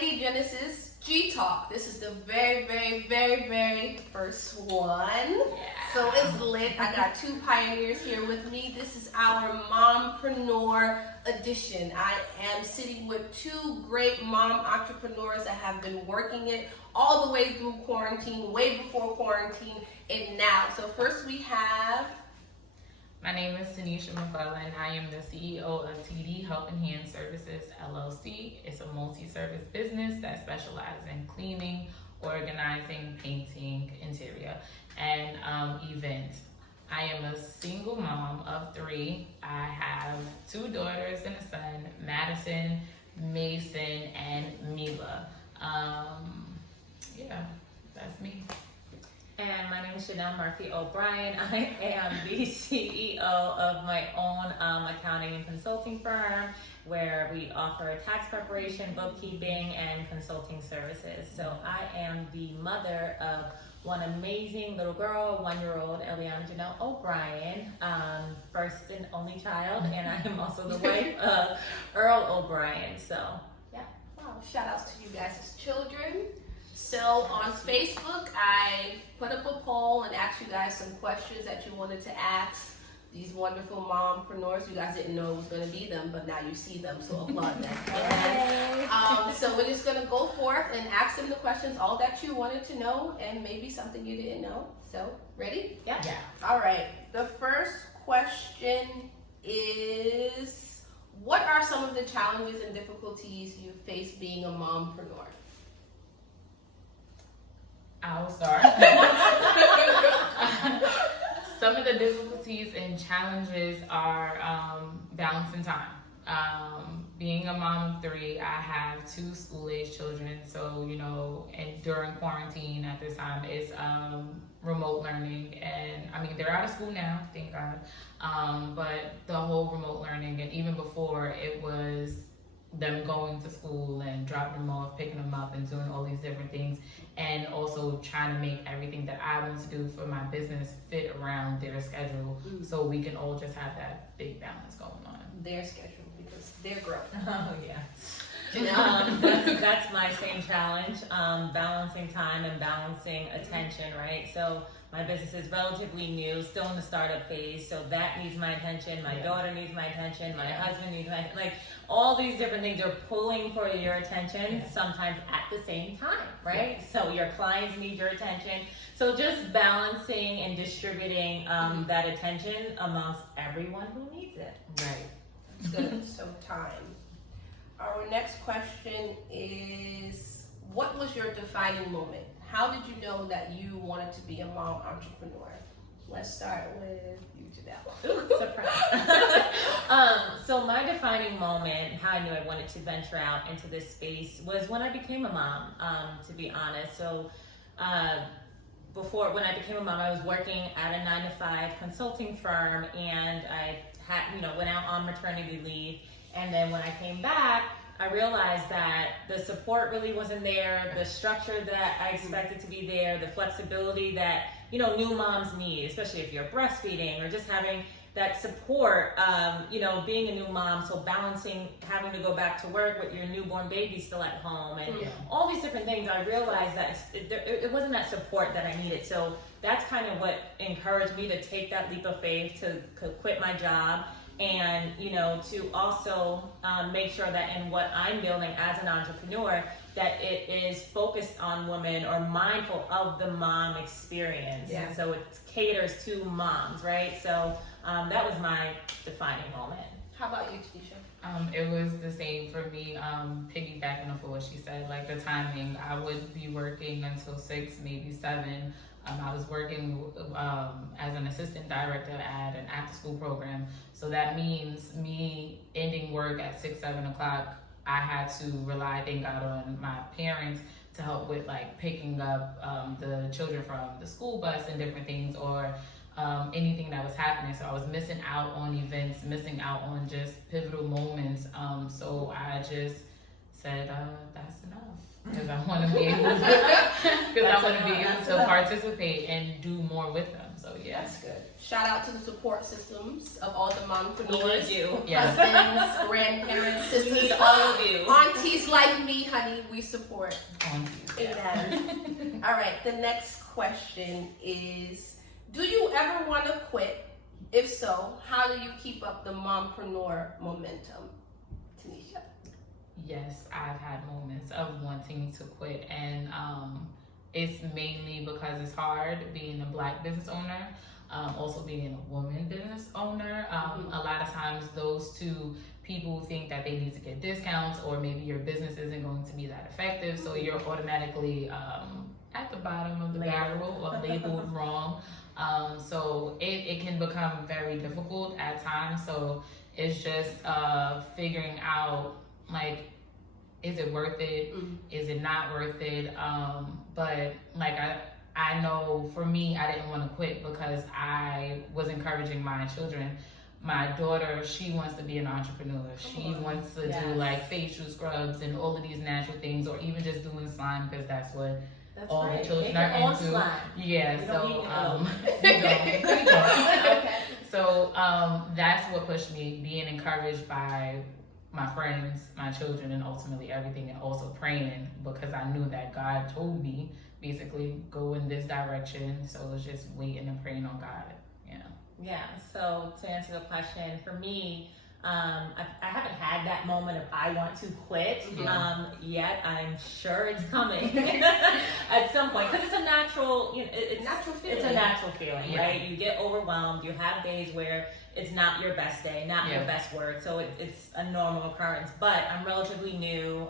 Lady Genesis G Talk. This is the very, very, very, very first one. Yeah. So it's lit. I got two pioneers here with me. This is our Mompreneur edition. I am sitting with two great mom entrepreneurs that have been working it all the way through quarantine, way before quarantine, and now. So first we have... My name is Tanesha McClellan. I am the CEO of TD Help and Hand Services, LLC. It's a multi-service business that specializes in cleaning, organizing, painting, interior, and events. I am a single mom of 3. I have 2 daughters and a son, Madison, Mason, and Mila. Yeah, that's me. And my name is Janelle Obrien. I am the CEO of my own accounting and consulting firm where we offer tax preparation, bookkeeping, and consulting services. So I am the mother of one amazing little girl, 1-year-old Eliana Janelle Obrien, first and only child, and I am also the wife of Earl Obrien. So, yeah. Wow, shout outs to you guys as children. So on Facebook, I put up a poll and asked you guys some questions that you wanted to ask these wonderful mompreneurs. You guys didn't know it was going to be them, but now you see them, so applaud them. And, so we're just going to go forth and ask them the questions, all that you wanted to know, and maybe something you didn't know. So, ready? Yeah. All right. The first question is, what are some of the challenges and difficulties you face being a mompreneur? I'll start. Some of the difficulties and challenges are balancing time. Being a mom of 3, I have 2 school-age children, so and during quarantine at this time, it's remote learning, and I mean they're out of school now, thank God. But the whole remote learning, and even before, it was them going to school and dropping them off, picking them up, and doing all these different things, and also trying to make everything that I want to do for my business fit around their schedule, so we can all just have that big balance going on. Their schedule, because they're grown. Oh, yeah. That's my same challenge, balancing time and balancing attention, right? So my business is relatively new, still in the startup phase, so that needs my attention, my daughter needs my attention, my husband needs my, like, all these different things are pulling for your attention, sometimes at the same time, right? So your clients need your attention. So just balancing and distributing that attention amongst everyone who needs it. Right. That's good. So time. Our next question is, what was your defining moment? How did you know that you wanted to be a mom entrepreneur? Let's start with you, Janelle. Surprise. So my defining moment, how I knew I wanted to venture out into this space, was when I became a mom, to be honest. So when I became a mom, I was working at a 9-to-5 consulting firm, and I went out on maternity leave. And then when I came back, I realized that the support really wasn't there, the structure that I expected to be there, the flexibility that, new moms need, especially if you're breastfeeding or just having that support, being a new mom, so balancing having to go back to work with your newborn baby still at home and all these different things. I realized that it wasn't that support that I needed. So that's kind of what encouraged me to take that leap of faith, to quit my job, and to also make sure that in what I'm building as an entrepreneur, that it is focused on women or mindful of the mom experience. And so it caters to moms, right? So that was my defining moment. How about you, Tanesha? It was the same for me, piggybacking off of what she said, like the timing. I would be working until 6, maybe 7. I was working as an assistant director at an after-school program. So that means me ending work at 6, 7 o'clock. I had to rely, thank God, on my parents to help with like picking up the children from the school bus and different things, or anything that was happening. So I was missing out on events, missing out on just pivotal moments. So I just said, that's enough. Because I want to be able to participate and do more with them. So yeah, that's good. Shout out to the support systems of all the mompreneurs. We need you. Husbands, grandparents, sisters, all of you. aunties like me, honey. We support. Yeah. All right, the next question is, do you ever want to quit? If so, how do you keep up the mompreneur momentum? Tanesha? Yes, I've had moments of wanting to quit, and it's mainly because it's hard being a Black business owner, also being a woman business owner. A lot of times those two people think that they need to get discounts, or maybe your business isn't going to be that effective, so you're automatically at the bottom of the barrel or labeled wrong. So it can become very difficult at times. So it's just figuring out, like, is it worth it? Is it not worth it? But like I know for me, I didn't want to quit because I was encouraging my children. My daughter, she wants to be an entrepreneur. She wants to do like facial scrubs and all of these natural things, or even just doing slime, because that's what all the children are into. Slime. Yeah, You so Okay. so that's what pushed me, being encouraged by my friends, my children, and ultimately everything, and also praying, because I knew that God told me basically go in this direction. So it was just waiting and praying on God. Yeah, so to answer the question, for me, I haven't had that moment of I want to quit yet. I'm sure it's coming at some point, because it's a natural, it's natural feeling. It's a natural feeling, right? You get overwhelmed. You have days where it's not your best day, not your best work. So it's a normal occurrence. But I'm relatively new.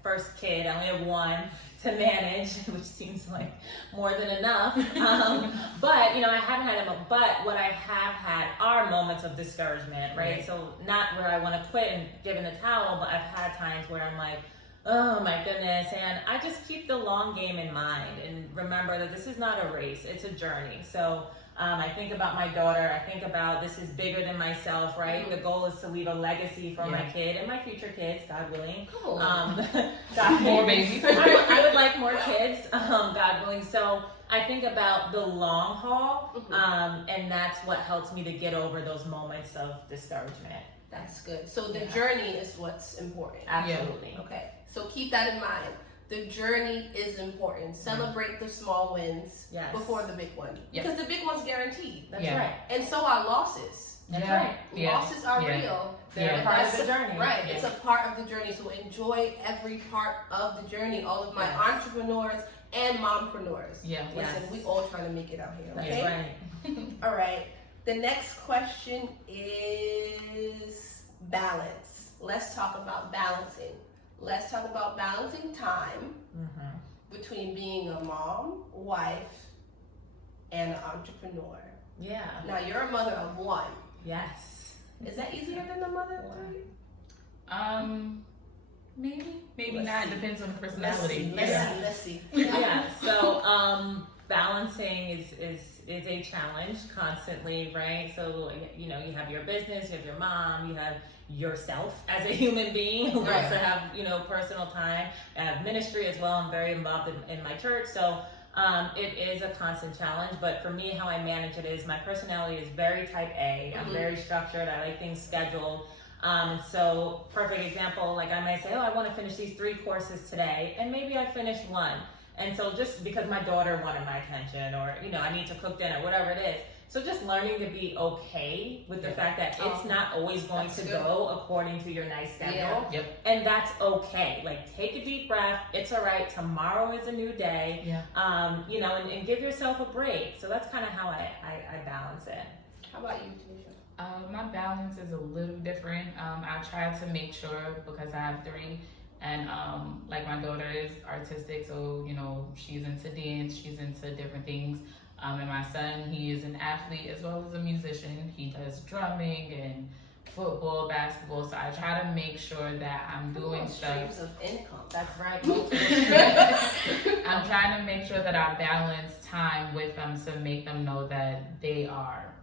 First kid, I only have one to manage, which seems like more than enough. But I haven't had them. But what I have had are moments of discouragement, right? So not where I want to quit and give in the towel, but I've had times where I'm like, oh my goodness. And I just keep the long game in mind and remember that this is not a race, it's a journey. So I think about my daughter. I think about this is bigger than myself, right? The goal is to leave a legacy for my kid and my future kids, God willing. Cool. More babies. I would like more kids, God willing. So I think about the long haul, and that's what helps me to get over those moments of discouragement. That's good. So the journey is what's important. Absolutely. Okay. So keep that in mind. The journey is important. Celebrate the small wins before the big one. Because the big one's guaranteed. That's right. And so are losses. That's right. Losses are real. They're part of the journey. Right. It's a part of the journey. So enjoy every part of the journey. All of my entrepreneurs and mompreneurs. Listen, we all trying to make it out here. Okay? That's right. All right. The next question is balance. Let's talk about balancing. Let's talk about balancing time between being a mom, wife, and an entrepreneur. Yeah. Now, you're a mother of one. Yes. Is that easier than a mother of three? Maybe not. Depends on the personality. Let's see. Yeah. So balancing is a challenge constantly, right? So you have your business, you have your mom, you have yourself as a human being who wants to have personal time. I have ministry as well. I'm very involved in my church, so it is a constant challenge. But for me, how I manage it is my personality is very type A. I'm very structured. I like things scheduled. So perfect example, like I might say, I want to finish these 3 courses today, and maybe I finished 1. And so just because my daughter wanted my attention, or I need to cook dinner, whatever it is. So just learning to be okay with the fact that it's not always going to go according to your nice schedule. And that's okay. Like, take a deep breath. It's all right. Tomorrow is a new day. And give yourself a break. So that's kind of how I balance it. How about you, Tanesha? My balance is a little different. I try to make sure, because I have 3, and like my daughter is artistic, so she's into dance, she's into different things. And my son, he is an athlete as well as a musician. He does drumming and football, basketball. So I try to make sure that I'm doing stuff. Streams of income. That's right. I'm trying to make sure that I balance time with them to make them know that they are,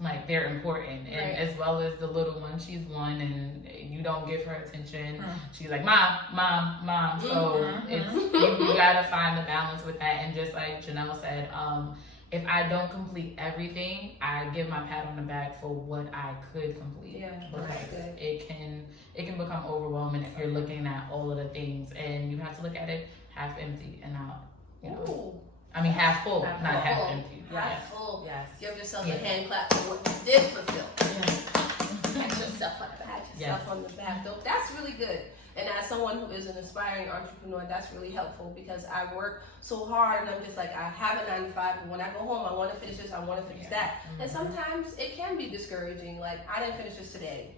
like, they're important. And as well as the little one, she's 1, and you don't give her attention. She's like, mom. So you gotta find the balance with that. And just like Janelle said, if I don't complete everything, I give my pat on the back for what I could complete. Yeah, because that's good. it can become overwhelming if you're looking at all of the things, and you have to look at it half empty and not, you know. Ooh, I mean half full, Half not full. half empty. half full. Yes. Give yourself Yeah. a hand clap for what you did fulfill. Yeah. Pat yourself on the back. Yes. On the back. Though that's really good. And as someone who is an aspiring entrepreneur, that's really helpful because I work so hard and I'm just like, I have a 9 to 5, but when I go home, I want to finish this, I want to finish that. And sometimes it can be discouraging. Like, I didn't finish this today,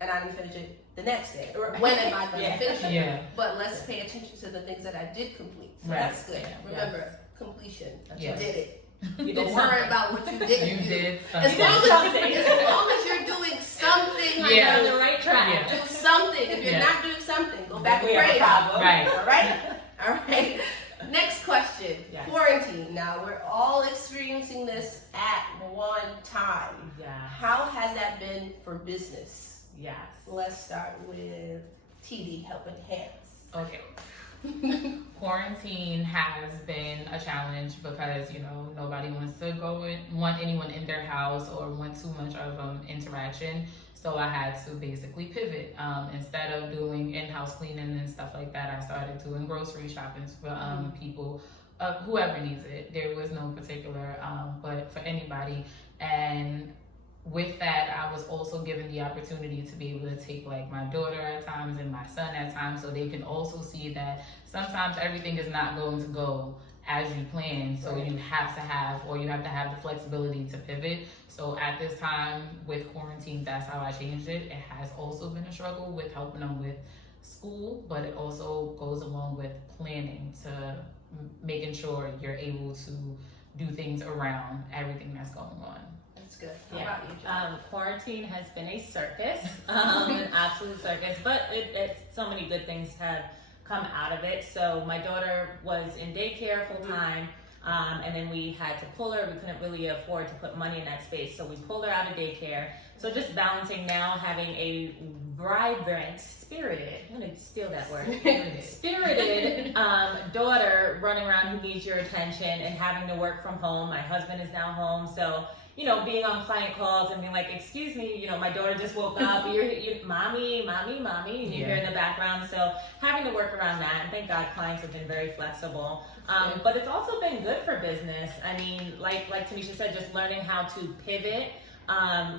and I didn't finish it the next day. Or when am I going to finish it? Yeah. But let's pay attention to the things that I did complete. So Right. that's good. Yeah. Remember, completion. Yeah. You did it. You Don't did worry something. about what you didn't You do. did As something. long as you're doing something, honey, Yeah. You're on the right track. Yeah. do something. If you're Yeah. not doing something, go back and We have a pray about it. problem. Right. All right? All right. Next question. Yes. Quarantine. Now, we're all experiencing this at one time. Yeah. How has that been for business? Yes. Let's start with TD, Helping Hands. Okay. Quarantine has been a challenge because, you know, nobody wants to want anyone in their house or want too much of interaction. So I had to basically pivot. Instead of doing in-house cleaning and stuff like that, I started doing grocery shopping for people, whoever needs it. There was no particular, but for anybody. And with that, I was also given the opportunity to be able to take like my daughter at times and my son at times, so they can also see that sometimes everything is not going to go as you plan. So you have to have the flexibility to pivot. So at this time with quarantine, that's how I changed it. It has also been a struggle with helping them with school, but it also goes along with planning to making sure you're able to do things around everything that's going on. That's good. How Yeah. about you, John? Quarantine has been a circus, an absolute circus, but so many good things have come out of it. So my daughter was in daycare full time, and then we had to pull her. We couldn't really afford to put money in that space, so we pulled her out of daycare. So just balancing now, having a vibrant, spirited, I'm gonna steal that word, spirited daughter running around who needs your attention, and having to work from home. My husband is now home, so you know, being on client calls and being like, excuse me, you know, my daughter just woke up, you're mommy, and you hear in the background. So having to work around that, and thank God clients have been very flexible. But it's also been good for business. I mean, like Tanesha said, just learning how to pivot,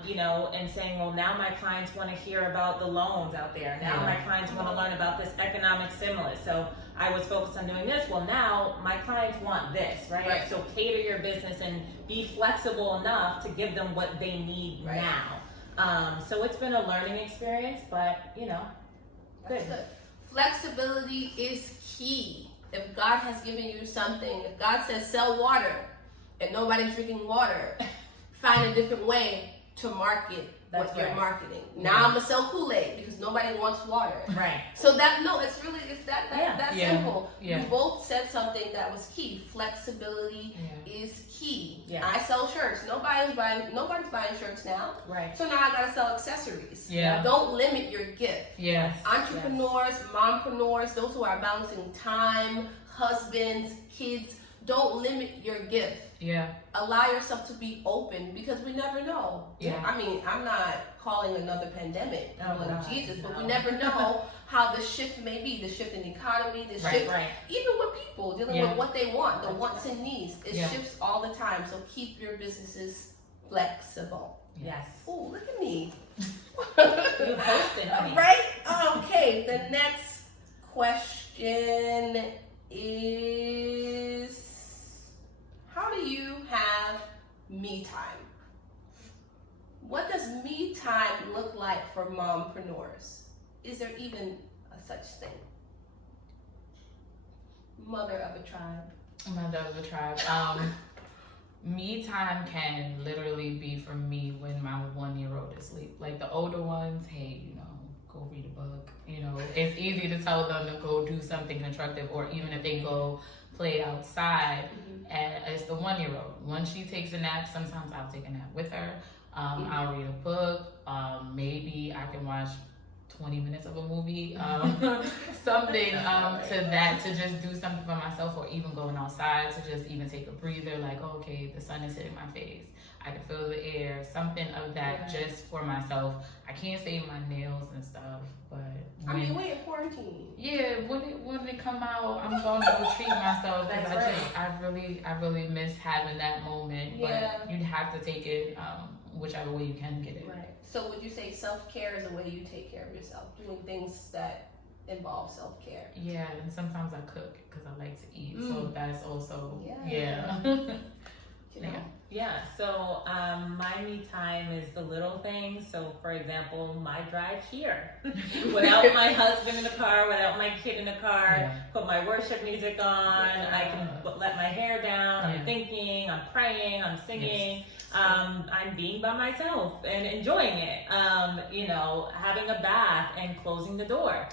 you know, and saying, well, now my clients want to hear about the loans out there. Now my clients want to learn about this economic stimulus. So I was focused on doing this. Well, now my clients want this, right? So cater your business and be flexible enough to give them what they need now. So it's been a learning experience, but you know, good. Flexibility is key. If God has given you something, if God says sell water and nobody's drinking water, find a different way to market what you're marketing. Now I'm gonna sell Kool-Aid because nobody wants water. Right. So it's that simple. Yeah. You both said something that was key. Flexibility is key. Yeah. I sell shirts. Nobody's buying shirts now. Right. So now I gotta sell accessories. Yeah. Don't limit your gift. Yes. Entrepreneurs, mompreneurs, those who are balancing time, husbands, kids, don't limit your gift. Yeah. Allow yourself to be open because we never know. Yeah. I mean, I'm not calling another pandemic, God, Jesus, but we no. never know how the shift may be, the shift in the economy, the shift, even with people dealing with what they want, the wants and needs. It shifts all the time. So keep your businesses flexible. Yes. Oh, look at me. You hosted me. Right? Okay, the next question is, how do you have me time? What does me time look like for mompreneurs? Is there even a such thing? Mother of a tribe. Mother of the tribe. Me time can literally be for me when my 1-year-old is asleep. Like the older ones, hey, you know, go read a book. You know, it's easy to tell them to go do something constructive, or even if they go play outside. And it's the 1-year-old. Once she takes a nap, sometimes I'll take a nap with her. I'll read a book. Maybe I can watch 20 minutes of a movie, something to that, to just do something for myself, or even going outside to just even take a breather, like, okay, the sun is hitting my face, I can feel the air, something of that just for myself. I can't save my nails and stuff, but I mean, we in quarantine. Yeah, when it come out, I'm going to go treat myself, because I really miss having that moment. Yeah. But you'd have to take it whichever way you can get it. Right. So would you say self-care is the way you take care of yourself, doing things that involve self-care? Yeah, and sometimes I cook because I like to eat, so that's also So my me time is the little things. So for example, my drive here without my husband in the car, without my kid in the car, put my worship music on, I can let my hair down, I'm thinking, I'm praying, I'm singing, I'm being by myself and enjoying it, having a bath and closing the door.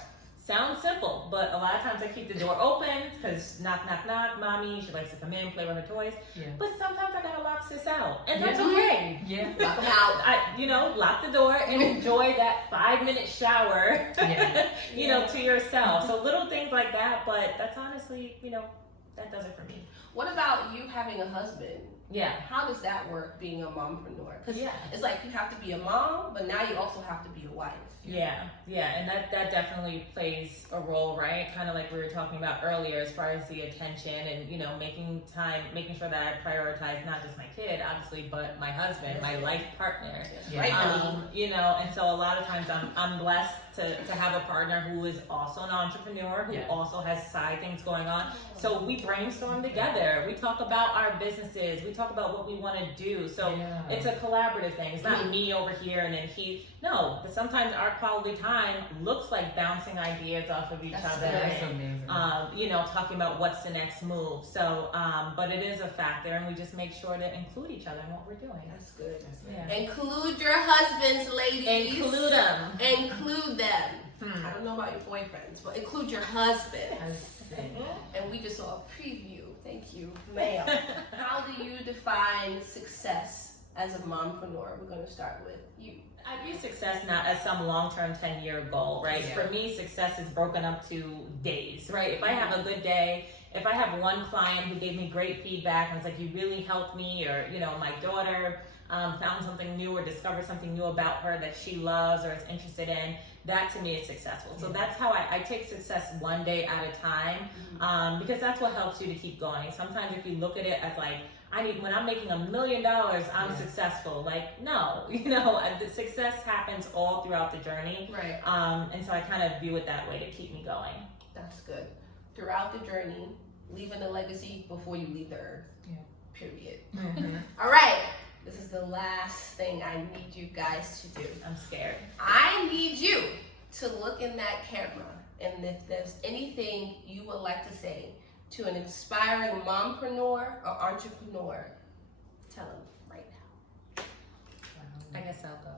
Sounds simple, but a lot of times I keep the door open because knock, knock, knock, mommy, she likes to come in, play with her toys. Yeah. But sometimes I gotta lock sis out, and that's okay. Yeah, lock them out. Lock the door and enjoy that 5-minute shower, to yourself. So little things like that, but that's honestly, that does it for me. What about you having a husband? Yeah. How does that work, being a mompreneur? Because it's like you have to be a mom, but now you also have to be a wife. Yeah, and that definitely plays a role, right? Kind of like we were talking about earlier, as far as the attention and, making sure that I prioritize not just my kid, obviously, but my husband, my life partner. And so a lot of times I'm blessed to have a partner who is also an entrepreneur, who also has side things going on. So we brainstorm together. We talk about our businesses. We talk about what we want to do. So it's a collaborative thing. It's not me over here and then but sometimes our quality time looks like bouncing ideas off of each other. That's amazing. Talking about what's the next move. So, but it is a factor, and we just make sure to include each other in what we're doing. That's good. Include your husbands, ladies. Include them. Include them. I don't know about your boyfriends, but include your husbands. And we just saw a preview. Thank you, ma'am. How do you define success as a mompreneur? We're going to start with you. I view success not as some long-term 10-year goal, right? Yeah. For me, success is broken up to days, right? If I have a good day, if I have one client who gave me great feedback and was like, you really helped me, or, my daughter found something new or discovered something new about her that she loves or is interested in, that to me is successful. So that's how I take success one day at a time, because that's what helps you to keep going. Sometimes if you look at it as like, when I'm making $1 million, I'm successful. Like, no, the success happens all throughout the journey. Right. And so I kind of view it that way to keep me going. That's good. Throughout the journey, leaving a legacy before you leave the earth. Yeah. Period. Mm-hmm. All right. This is the last thing I need you guys to do. I'm scared. I need you to look in that camera, and if there's anything you would like to say to an inspiring mompreneur or entrepreneur, tell them right now. I guess I'll go.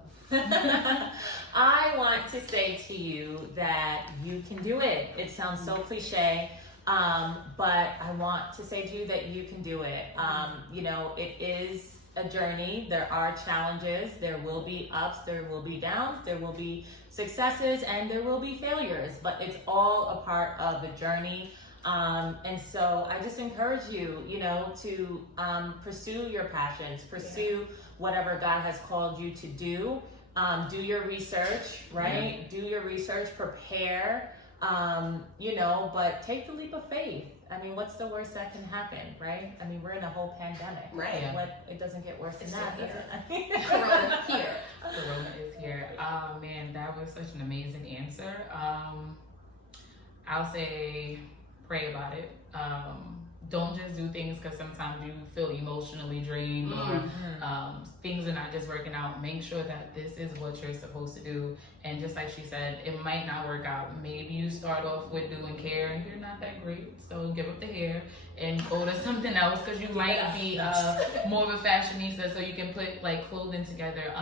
I want to say to you that you can do it. It sounds so cliche, but I want to say to you that you can do it. It is a journey. There are challenges. There will be ups, there will be downs, there will be successes, and there will be failures, but it's all a part of the journey. And so I just encourage you, to pursue your passions, pursue whatever God has called you to do. Do your research, right? Do your research, prepare, but take the leap of faith. I mean, what's the worst that can happen, right? I mean, we're in a whole pandemic. Right. It doesn't get worse than that. Corona here. Corona is here. Oh, man, that was such an amazing answer. I'll say pray about it. Don't just do things because sometimes you feel emotionally drained or things are not just working out. Make sure that this is what you're supposed to do. And just like she said, it might not work out. Maybe you start off with doing hair and you're not that great. So give up the hair and go to something else, because you might be more of a fashionista, so you can put like clothing together.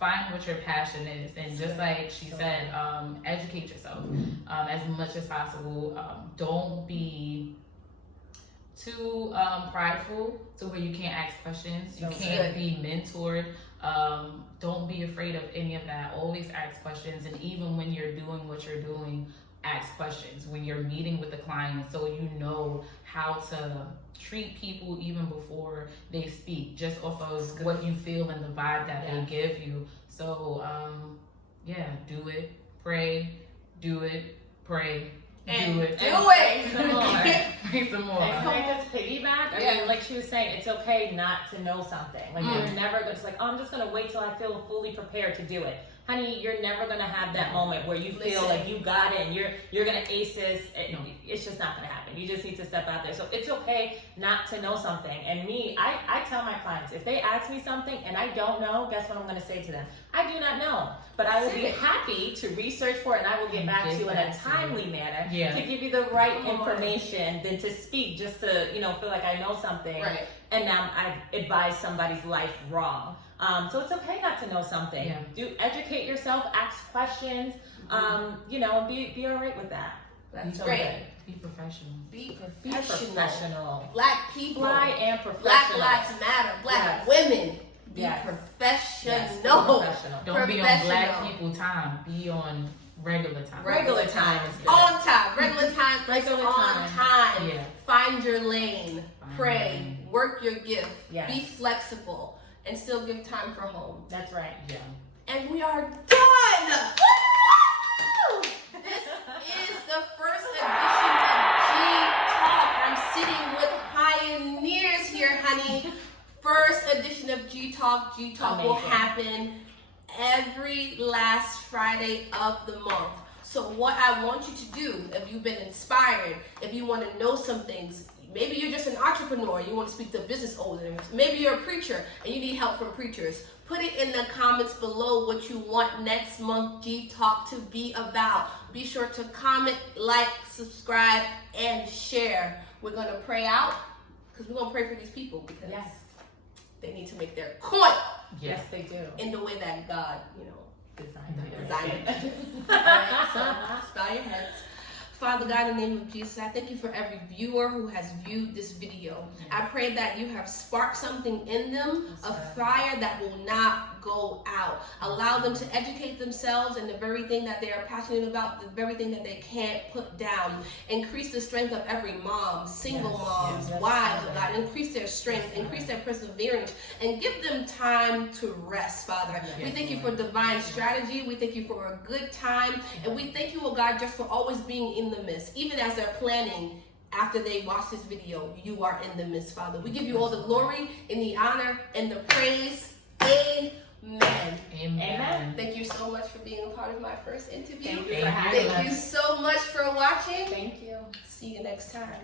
Find what your passion is, and just like she said, educate yourself as much as possible. Don't be too prideful to where you can't ask questions. You That's can't be mentored. Don't be afraid of any of that. Always ask questions, and even when you're doing what you're doing, ask questions. When you're meeting with the client, so you know how to treat people even before they speak, just off of what you feel and the vibe that they give you. So do it, pray, do it, pray. And do it. Do it. Come on. Pray some more. And can I just piggyback? I mean, like she was saying, it's okay not to know something. Like you're never going to I'm just going to wait till I feel fully prepared to do it. Honey, you're never going to have that moment where you feel like you got it and you're going to ace this. It's just not going to happen. You just need to step out there. So it's okay not to know something. And me, I tell my clients, if they ask me something and I don't know, guess what I'm going to say to them? I do not know. But I will be happy to research for it, and I will get back to you in a timely manner to give you the right information than to speak just to, feel like I know something. Right. And now I've advised somebody's life wrong. So it's okay not to know something. Yeah. Do educate yourself, ask questions, and be all right with that. That's great. Be professional. Be professional. Black people. Fly and professional. Black lives matter. Black women. Be professional. Yes, be professional. Don't be on black people time. Be on regular time. Regular time is good. On time. Regular time. Regular on time. Yeah. Find your lane. Pray. Work your gift. Yes. Be flexible. And still give time for home. That's right. Yeah. And we are done. Woo! This is the first edition of G Talk. I'm sitting with pioneers here, honey. First edition of G Talk. G Talk will happen every last Friday of the month. So what I want you to do, if you've been inspired, if you want to know some things, maybe you're just an entrepreneur, you want to speak to business owners, maybe you're a preacher and you need help from preachers, put it in the comments below what you want next month G Talk to be about. Be sure to comment, like, subscribe, and share. We're going to pray out because we're going to pray for these people because they need to make their coin. Yes, they do. In the way that God, designed it. All right, so just bow your heads. Father God, in the name of Jesus, I thank you for every viewer who has viewed this video. I pray that you have sparked something in them, a fire that will not go out. Allow them to educate themselves in the very thing that they are passionate about, the very thing that they can't put down. Increase the strength of every mom, single moms, wives, oh God. Increase their strength, increase their perseverance, and give them time to rest, Father. We thank you for divine strategy. We thank you for a good time. And we thank you, oh God, just for always being in the midst. Even as they're planning, after they watch this video, you are in the midst, Father. We give you all the glory and the honor and the praise. Amen. Amen. Thank you so much for being a part of my first interview. Thank you for having us. Thank you so much for watching. Thank you. See you next time.